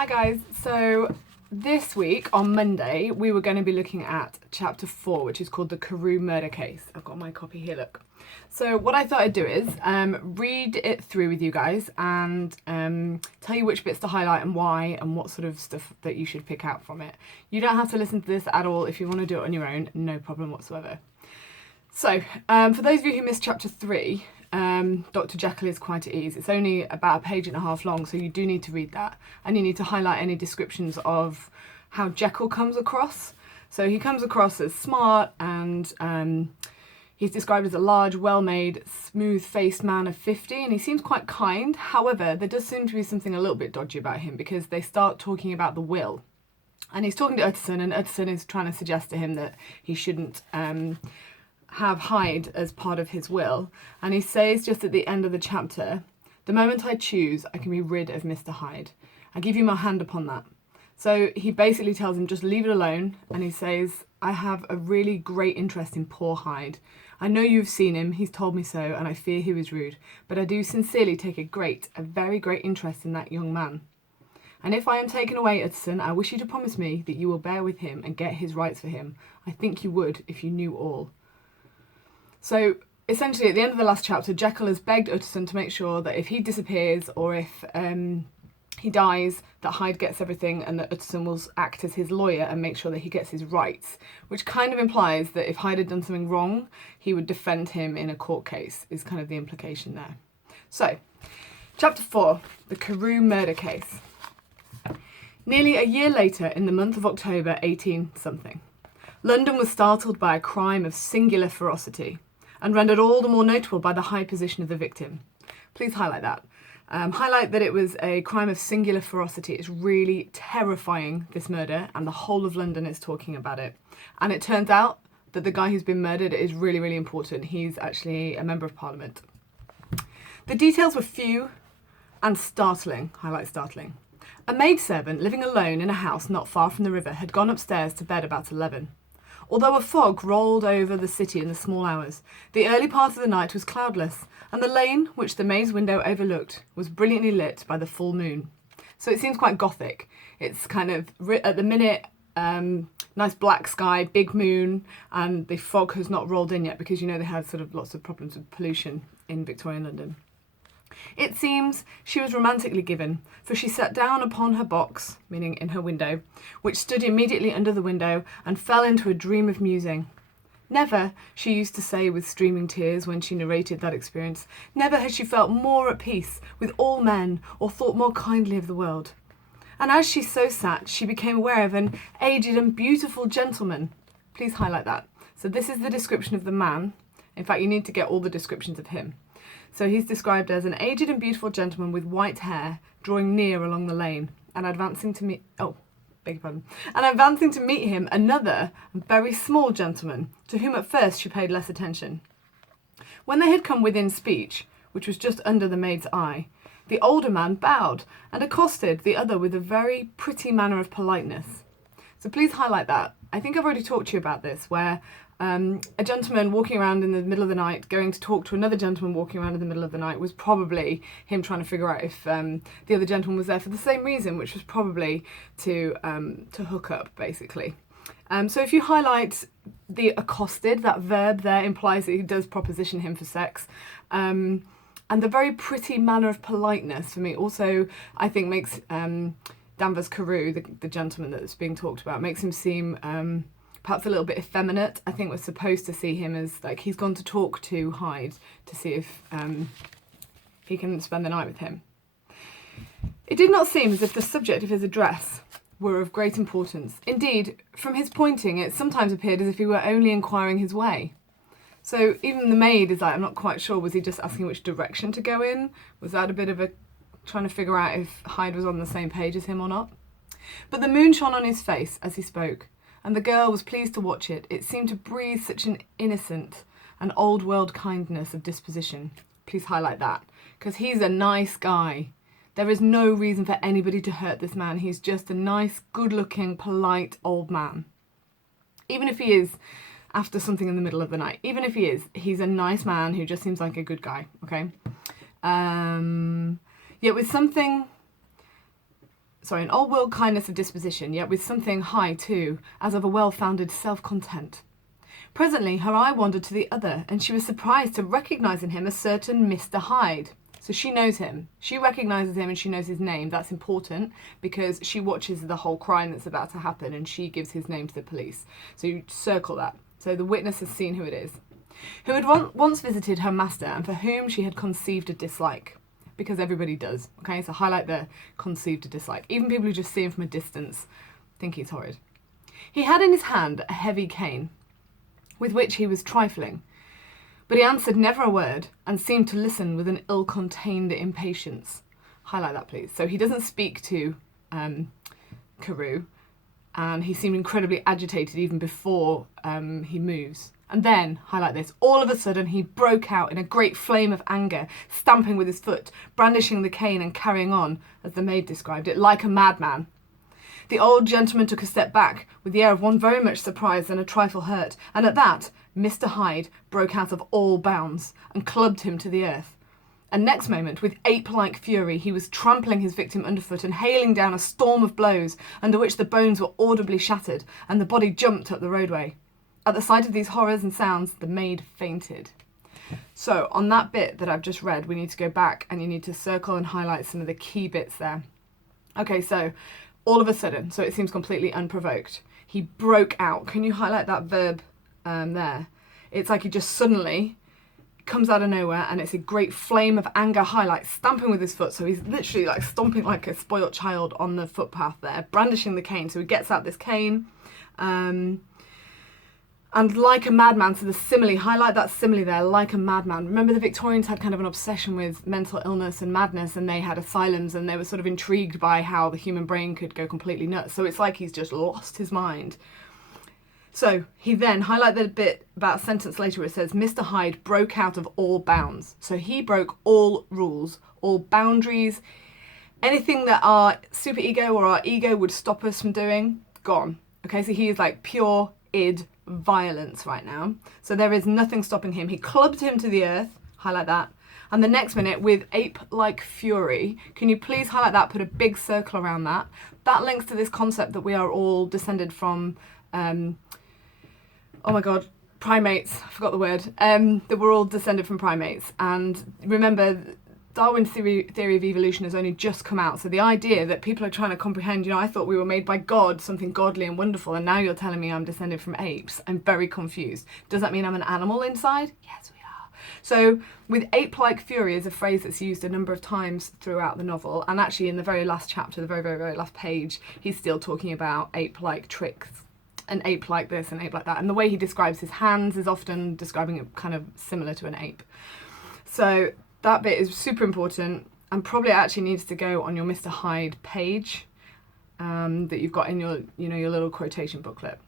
Hi guys, so this week on Monday we were going to be looking at chapter 4, which is called the Carew murder case. I've got my copy here, look. So what I thought I'd do is read it through with you guys and tell you which bits to highlight and why and what sort of stuff that you should pick out from it. You don't have to listen to this at all. If you want to do it on your own, no problem whatsoever. So for those of you who missed chapter 3, Dr. Jekyll is quite at ease. It's only about a page and a half long, so you do need to read that. And you need to highlight any descriptions of how Jekyll comes across. So he comes across as smart and he's described as a large, well-made, smooth-faced man of 50, and he seems quite kind. However, there does seem to be something a little bit dodgy about him because they start talking about the will. And he's talking to Utterson, and Utterson is trying to suggest to him that he shouldn't have Hyde as part of his will, and he says just at the end of the chapter, "The moment I choose, I can be rid of Mr. Hyde. I give you my hand upon that." So he basically tells him just leave it alone, and he says, "I have a really great interest in poor Hyde. I know you've seen him, he's told me so, and I fear he was rude, but I do sincerely take a very great interest in that young man. And if I am taken away, Utterson, I wish you to promise me that you will bear with him and get his rights for him. I think you would if you knew all." So essentially at the end of the last chapter, Jekyll has begged Utterson to make sure that if he disappears or if he dies, that Hyde gets everything and that Utterson will act as his lawyer and make sure that he gets his rights, which kind of implies that if Hyde had done something wrong, he would defend him in a court case, is kind of the implication there. So, chapter 4, the Carew murder case. Nearly a year later, in the month of October 18-something, London was startled by a crime of singular ferocity, and rendered all the more notable by the high position of the victim. Please highlight that. Highlight that it was a crime of singular ferocity. It's really terrifying, this murder, and the whole of London is talking about it. And it turns out that the guy who's been murdered is really, really important. He's actually a member of Parliament. The details were few and startling. Highlight startling. A maidservant living alone in a house not far from the river had gone upstairs to bed about 11. Although a fog rolled over the city in the small hours, the early part of the night was cloudless, and the lane, which the maid's window overlooked, was brilliantly lit by the full moon. So it seems quite gothic. It's kind of, at the minute, nice black sky, big moon, and the fog has not rolled in yet because, you know, they had sort of lots of problems with pollution in Victorian London. It seems she was romantically given, for she sat down upon her box, meaning in her window, which stood immediately under the window, and fell into a dream of musing. Never, she used to say with streaming tears when she narrated that experience, never had she felt more at peace with all men or thought more kindly of the world. And as she so sat, she became aware of an aged and beautiful gentleman. Please highlight that. So this is the description of the man. In fact, you need to get all the descriptions of him. So he's described as an aged and beautiful gentleman with white hair, drawing near along the lane, and advancing to meet him another very small gentleman, to whom at first she paid less attention. When they had come within speech, which was just under the maid's eye, the older man bowed and accosted the other with a very pretty manner of politeness. So please highlight that. I think I've already talked to you about this, where a gentleman walking around in the middle of the night going to talk to another gentleman walking around in the middle of the night was probably him trying to figure out if the other gentleman was there for the same reason, which was probably to hook up, basically. So if you highlight the accosted, that verb there implies that he does proposition him for sex. And the very pretty manner of politeness, for me, also, I think makes Danvers Carew, the gentleman that's being talked about, makes him seem perhaps a little bit effeminate. I think we're supposed to see him as, like, he's gone to talk to Hyde to see if he can spend the night with him. It did not seem as if the subject of his address were of great importance. Indeed, from his pointing, it sometimes appeared as if he were only inquiring his way. So even the maid is like, I'm not quite sure, was he just asking which direction to go in? Was that a bit of a trying to figure out if Hyde was on the same page as him or not? But the moon shone on his face as he spoke, and the girl was pleased to watch it. It seemed to breathe such an innocent and old-world kindness of disposition. Please highlight that, because he's a nice guy. There is no reason for anybody to hurt this man. He's just a nice, good-looking, polite old man. Even if he is after something in the middle of the night. Even if he is, he's a nice man who just seems like a good guy, okay? Yet with something an old-world kindness of disposition, yet with something high too, as of a well-founded self-content. Presently her eye wandered to the other, and she was surprised to recognise in him a certain Mr. Hyde. So she knows him. She recognises him and she knows his name. That's important because she watches the whole crime that's about to happen and she gives his name to the police. So you circle that. So the witness has seen who it is. Who had once visited her master and for whom she had conceived a dislike. Because everybody does. Okay, so highlight the conceived a dislike. Even people who just see him from a distance think he's horrid. He had in his hand a heavy cane with which he was trifling. But he answered never a word and seemed to listen with an ill-contained impatience. Highlight that, please. So he doesn't speak to Carew, and he seemed incredibly agitated even before he moves. And then, highlight this, all of a sudden he broke out in a great flame of anger, stamping with his foot, brandishing the cane and carrying on, as the maid described it, like a madman. The old gentleman took a step back, with the air of one very much surprised and a trifle hurt, and at that, Mr. Hyde broke out of all bounds and clubbed him to the earth. And next moment, with ape-like fury, he was trampling his victim underfoot and hailing down a storm of blows, under which the bones were audibly shattered, and the body jumped up the roadway. At the sight of these horrors and sounds, the maid fainted. So, on that bit that I've just read, we need to go back and you need to circle and highlight some of the key bits there. Okay, so all of a sudden, so it seems completely unprovoked, he broke out. Can you highlight that verb there? It's like he just suddenly comes out of nowhere and it's a great flame of anger, highlight, stamping with his foot. So he's literally like stomping like a spoilt child on the footpath there, brandishing the cane. So he gets out this cane. And like a madman, so the simile, highlight that simile there, like a madman. Remember the Victorians had kind of an obsession with mental illness and madness, and they had asylums and they were sort of intrigued by how the human brain could go completely nuts. So it's like he's just lost his mind. So he then, highlight the bit about a sentence later where it says, Mr. Hyde broke out of all bounds. So he broke all rules, all boundaries, anything that our superego or our ego would stop us from doing, gone. Okay, so he is like pure id violence right now. So there is nothing stopping him. He clubbed him to the earth, highlight that. And the next minute, with ape-like fury, can you please highlight that, put a big circle around that. That links to this concept that we are all descended from, oh my God, primates, I forgot the word, that we're all descended from primates. And remember, Darwin's theory of evolution has only just come out. So the idea that people are trying to comprehend, you know, I thought we were made by God, something godly and wonderful, and now you're telling me I'm descended from apes. I'm very confused. Does that mean I'm an animal inside? Yes, we are. So with ape-like fury is a phrase that's used a number of times throughout the novel. And actually in the very last chapter, the very, very, very last page, he's still talking about ape-like tricks. An ape like this, an ape like that. And the way he describes his hands is often describing it kind of similar to an ape. So that bit is super important and probably actually needs to go on your Mr. Hyde page that you've got in your, you know, your little quotation booklet.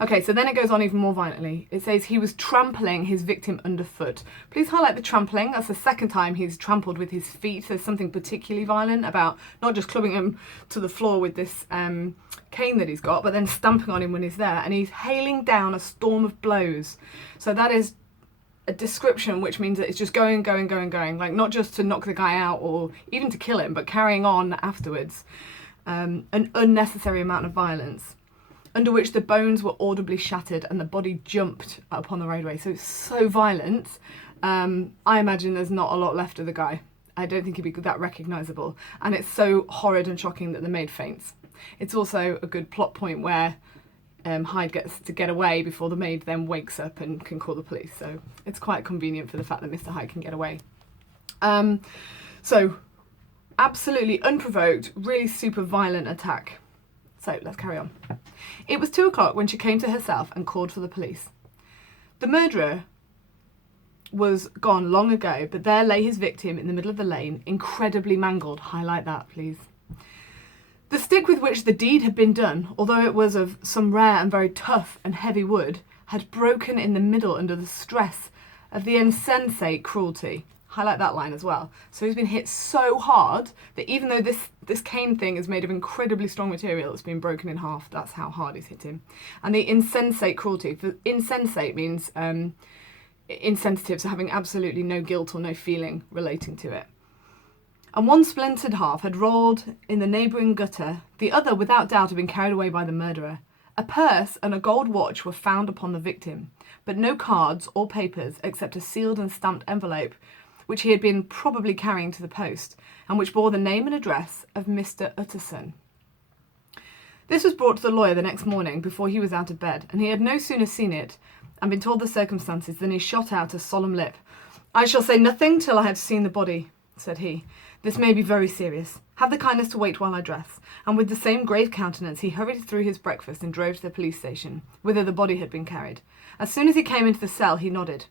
Okay, so then it goes on even more violently. It says he was trampling his victim underfoot. Please highlight the trampling. That's the second time he's trampled with his feet. There's something particularly violent about not just clubbing him to the floor with this cane that he's got, but then stamping on him when he's there. And he's hailing down a storm of blows. So that is a description which means that it's just going, like not just to knock the guy out or even to kill him, but carrying on afterwards. An unnecessary amount of violence, under which the bones were audibly shattered and the body jumped upon the roadway. So it's so violent. I imagine there's not a lot left of the guy. I don't think he'd be that recognisable. And it's so horrid and shocking that the maid faints. It's also a good plot point where Hyde gets to get away before the maid then wakes up and can call the police. So it's quite convenient for the fact that Mr. Hyde can get away. So absolutely unprovoked, really super violent attack. So let's carry on. It was 2 o'clock when she came to herself and called for the police. The murderer was gone long ago, but there lay his victim in the middle of the lane, incredibly mangled. Highlight that, please. The stick with which the deed had been done, although it was of some rare and very tough and heavy wood, had broken in the middle under the stress of the insensate cruelty. Highlight that line as well. So he's been hit so hard that even though this cane thing is made of incredibly strong material, it's been broken in half. That's how hard he's hit him. And the insensate cruelty. Insensate means insensitive, so having absolutely no guilt or no feeling relating to it. and one splintered half had rolled in the neighbouring gutter. The other, without doubt, had been carried away by the murderer. A purse and a gold watch were found upon the victim, but no cards or papers except a sealed and stamped envelope, which he had been probably carrying to the post, and which bore the name and address of Mr. Utterson. This was brought to the lawyer the next morning before he was out of bed, and he had no sooner seen it and been told the circumstances than he shot out a solemn lip. "I shall say nothing till I have seen the body," said he. "This may be very serious. Have the kindness to wait while I dress." And with the same grave countenance he hurried through his breakfast and drove to the police station, whither the body had been carried. As soon as he came into the cell he nodded.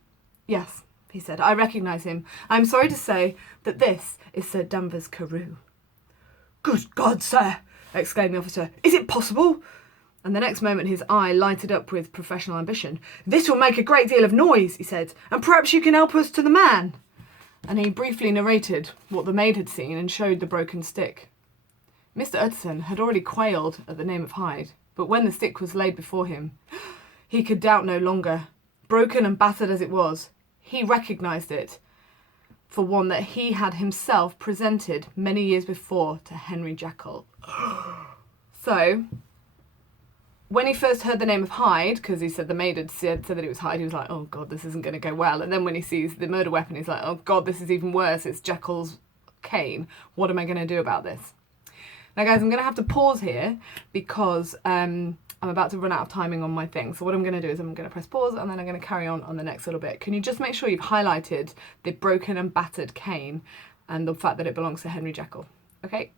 "Yes," he said, "I recognise him. I am sorry to say that this is Sir Danvers Carew." "Good God, sir!" exclaimed the officer. "Is it possible?" And the next moment his eye lighted up with professional ambition. "This will make a great deal of noise," he said, "and perhaps you can help us to the man." And he briefly narrated what the maid had seen and showed the broken stick. Mr. Utterson had already quailed at the name of Hyde, but when the stick was laid before him, he could doubt no longer. Broken and battered as it was, he recognised it for one that he had himself presented many years before to Henry Jekyll. So, when he first heard the name of Hyde, because he said the maid had said that it was Hyde, he was like, "Oh God, this isn't going to go well." And then when he sees the murder weapon, he's like, "Oh God, this is even worse. It's Jekyll's cane. What am I going to do about this?" Now guys, I'm going to have to pause here because I'm about to run out of timing on my thing. So what I'm going to do is I'm going to press pause and then I'm going to carry on the next little bit. Can you just make sure you've highlighted the broken and battered cane and the fact that it belongs to Henry Jekyll? Okay,